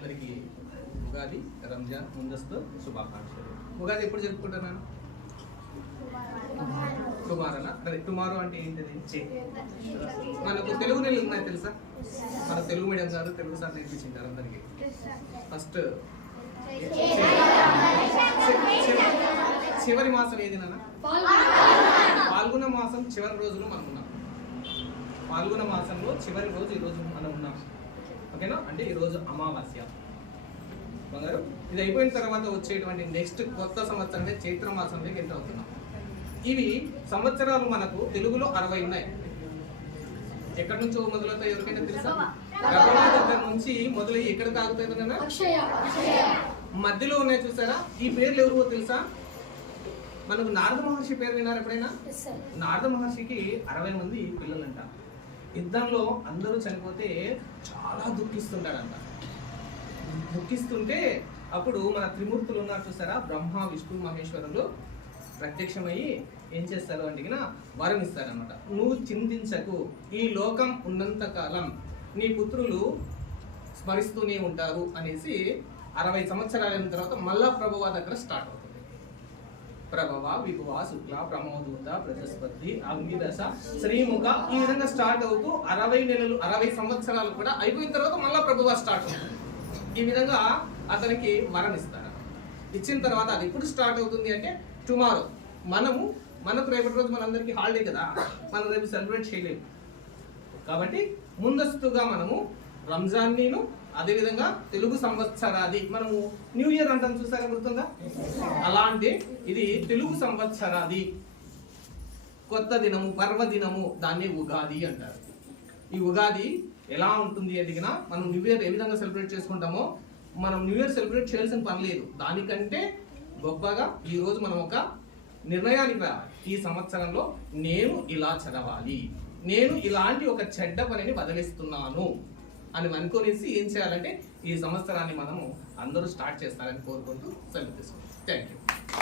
అందరికి ఉగాది రంజాన్ ముందస్తు శుభాకాంక్షలు. ఉగాది ఎప్పుడు జరుపుకుంటున్నాను? టుమారోనా? అదే టుమారో అంటే ఏంటిది? మనకు తెలుగు నెలలు ఉన్నాయి తెలుసా? మన Telugu medium sir Telugu sir నేర్పించారు అందరికి. ఫస్ట్ చివరి మాసం ఏది నాన్న? పాల్గొన మాసం చివరి రోజులో మనం ఉన్నాం. పాల్గొన మాసంలో చివరి రోజు ఈ రోజు మనం ఉన్నాం. ఓకేనా? అంటే ఈరోజు అమావాస్య బంగారు. ఇది అయిపోయిన తర్వాత వచ్చేటువంటి నెక్స్ట్ కొత్త సంవత్సరం చైత్ర మాసంలోకి ఎంటర్ అవుతున్నాం. ఇవి సంవత్సరాలు మనకు తెలుగులో 60 ఉన్నాయి. ఎక్కడి నుంచో మొదలవుతాయి ఎవరికైనా తెలుసా? రఘువా దగ్గర నుంచి మొదలయ్యి ఎక్కడ తాగుతాయి? మధ్యలో ఉన్నాయి చూసారా? ఈ పేర్లు ఎవరికో తెలుసా? మనకు నారద మహర్షి పేరు విన్నారు ఎప్పుడైనా? నారద మహర్షికి 60 మంది పిల్లలంట. యుద్ధంలో అందరూ చనిపోతే చాలా దుఃఖిస్తుంటాడంట. దుఃఖిస్తుంటే అప్పుడు మన త్రిమూర్తులు ఉన్నారు చూసారా, బ్రహ్మ విష్ణు మహేశ్వరులు ప్రత్యక్షమయ్యి ఏం చేస్తారు అంటే వరం ఇస్తారనమాట. నువ్వు చింతించకు, ఈ లోకం ఉన్నంత కాలం నీ పుత్రులు స్మరిస్తూనే ఉంటారు అనేసి 60 సంవత్సరాల తర్వాత మళ్ళా ప్రభువా దగ్గర స్టార్ట్ అవుతుంది. ప్రభవ విభువ శుక్ల ప్రమోదూత ప్రజస్పతి అగ్నిదశ శ్రీముఖ ఈ విధంగా స్టార్ట్ అవుతూ 60 నెలలు 60 సంవత్సరాలు కూడా అయిపోయిన తర్వాత మళ్ళా ప్రభువా స్టార్ట్ అవుతుంది. ఈ విధంగా అతనికి వరం ఇస్తారు. ఇచ్చిన తర్వాత అది ఎప్పుడు స్టార్ట్ అవుతుంది అంటే టుమారో. మనకు రేపటి రోజు మనందరికీ హాలిడే కదా, మనం రేపు సెలబ్రేట్ చేయలేము. కాబట్టి ముందస్తుగా మనము రంజాన్ అదేవిధంగా తెలుగు సంవత్సరాది మనము న్యూ ఇయర్ అంటాం చూసారా, గుర్తుందా? అలాంటి ఇది తెలుగు సంవత్సరాది కొత్త దినము, పర్వదినము, దాన్ని ఉగాది అంటారు. ఈ ఉగాది ఎలా ఉంటుంది అంటే మనం న్యూ ఇయర్ ఏ విధంగా సెలబ్రేట్ చేసుకుంటామో మనం న్యూ ఇయర్ సెలబ్రేట్ చేయాల్సిన పని లేదు. దానికంటే గొప్పగా ఈ రోజు మనం ఒక నిర్ణయానికి రావాలి. ఈ సంవత్సరంలో నేను ఇలా చదవాలి, నేను ఇలాంటి ఒక చెడ్డ పనిని బదిలిస్తున్నాను అని అనుకునేసి ఏం చేయాలంటే ఈ సంవత్సరాన్ని మనము అందరూ స్టార్ట్ చేస్తారని కోరుకుంటూ సెలవు తీసుకుంటాం. Thank you.